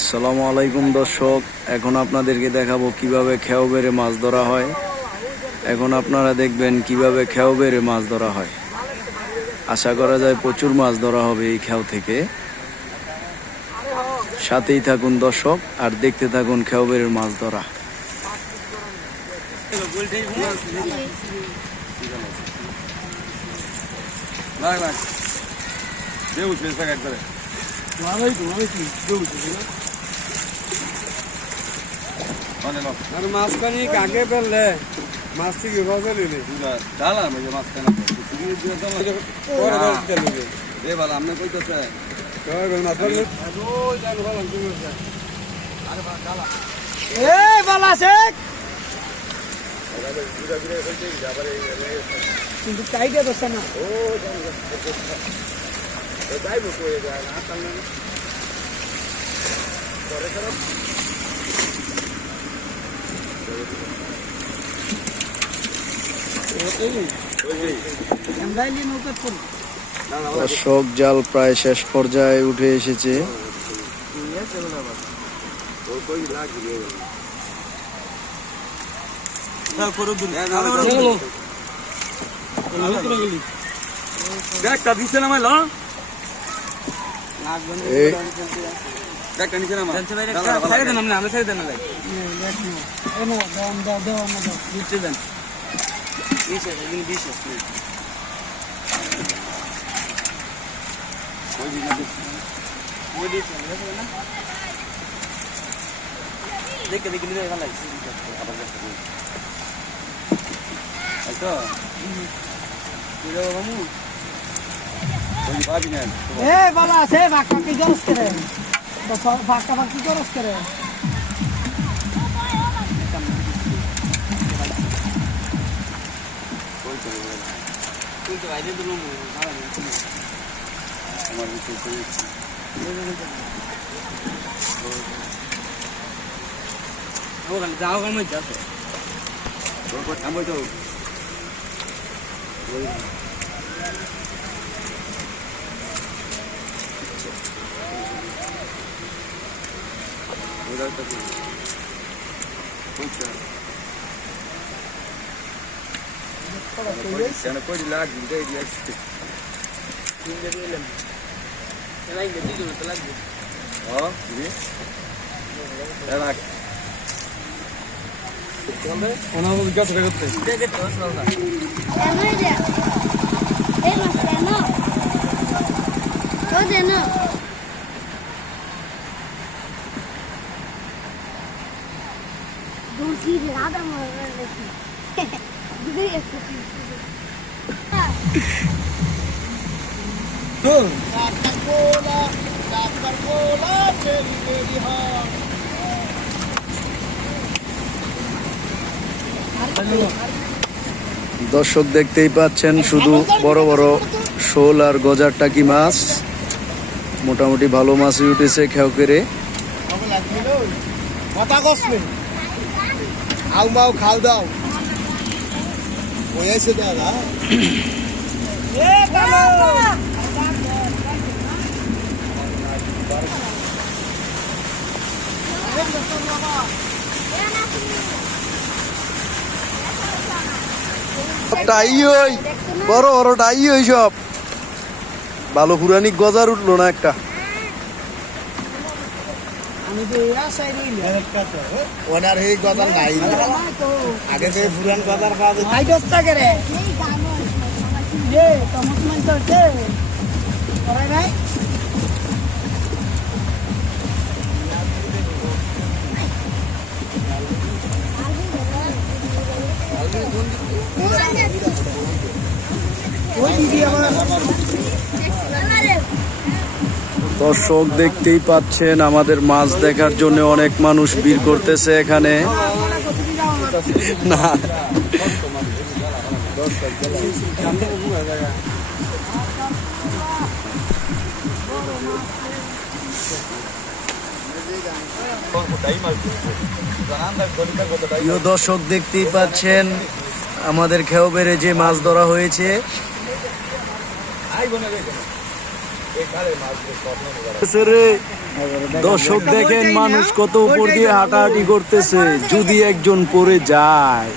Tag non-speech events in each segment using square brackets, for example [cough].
আসসালামু আলাইকুম দর্শক এখন আপনাদেরকে দেখাবো কীভাবে খেও বেড়ে মাছ ধরা হয়। এখন আপনারা দেখবেন কীভাবে খেও বেড়ে মাছ ধরা হয়। আশা করা যায় প্রচুর মাছ ধরা হবে এই খেও থেকে। সাথেই থাকুন দর্শক আর দেখতে থাকুন খেও বেড়ে মাছ ধরা। লাগ লাগ দে উঠবে সাকা একবারে মানে লোক আর মাঝখানে কাকে ফেললে মাছ থেকে গজে নিলে ডালা আমি মাছ কেন সুগিয়ে দিয়ে দাও পরে হ্যাঁ। ধরতে নিলে দে বালা আমনে কইতাছে। মাছ ফেললে কিন্তু টাইটে বসে না। আমরাইলি নৌকা করি দর্শক জাল প্রায় শেষ পর্যায়ে উঠে এসেছে। ব্যাগটা দিছে না এই ব্যাগটা নিছে না মাইল ছেড়ে দেন আমরা ছেড়ে দেন না এনো দাও দাও দাও আমরা দাও দিতে দেন দিছে দিন দিছে ওই দিছে না দেখে দেখে নিয়ে ভালো লাগছে আচ্ছা দিলো মামু ওই পাবি না এ বালা আছে ভাক্কা কি গরস করে তো ভাক্কা ভাক্কি গরস করে আমার যাও কামে যাচ্ছে। তোর তো ওই দাঁড়টা কইছা কেন কই লাগ দিতে দিয়েছে তিনটে দিলাম এলাই গেছি তো লাগবে হ্যাঁ দিবি লাগ অনাবল গাছ রেখে দেখে তো সরদা কেন এটা এই মাছ কেন [laughs] দর্শক দেখতেই পাচ্ছেন শুধু বড় বড় শোল আর গজার টাকি মাছ। মোটামুটি ভালো মাছই উঠেছে খেও করে। কথা কস নে আউ মাউ খাও দাও হয়েছে দাদা টাই ওই বড় বড় টাই ওই সব ভালো পুরানি গজার উঠল না একটা আমি তো এই আশায় রইলাম ওনার এই কথা নাই আগে থেকে পুরান কথার যেত। ভাই দশটা করে টমট মান চলছে করে নাই? দর্শক দেখতেই পাচ্ছেন, আমাদের মাছ দেখার জন্য অনেক মানুষ ভিড় করতেছে এখানে। না। দর্শক দেখতেই পাচ্ছেন, আমাদের খেও বেড়ে যে মাছ ধরা হয়েছে। দর্শক দেখেন মানুষ কত উপর দিয়ে হাঁটাহাঁটি করতেছে যদি একজন পড়ে যায়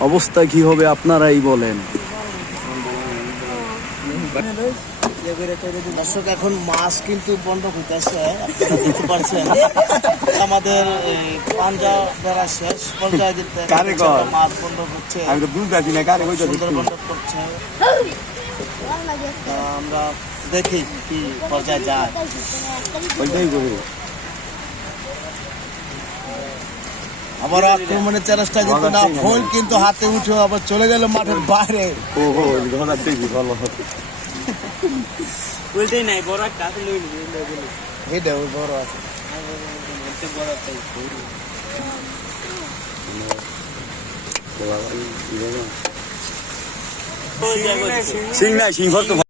অবস্থা কি হবে আপনারাই বলেন। দর্শক এখন মাছ কিন্তু বন্ধ হইতেছে দেখতে পাচ্ছেন আমাদের পাঞ্জা বেড়া শেষ পর্যায়ে? মাছ বন্ধ আমি তো বুঝতে পারছি না কারে সুন্দর বন্ধ করছে আমরা দেখি কি পর্যায়ে যায়। ওইটাই করি। আবার আক্রমণের চেষ্টা কিন্তু না ফোন কিন্তু হাতে উঠে আবার চলে গেল মাঠের বাইরে। ও হো ঘোড়া দেখি ভালো হতো বলতেই নাই বড় একটা এটা ওই বড় আছে। সিং নাই সিংহ তো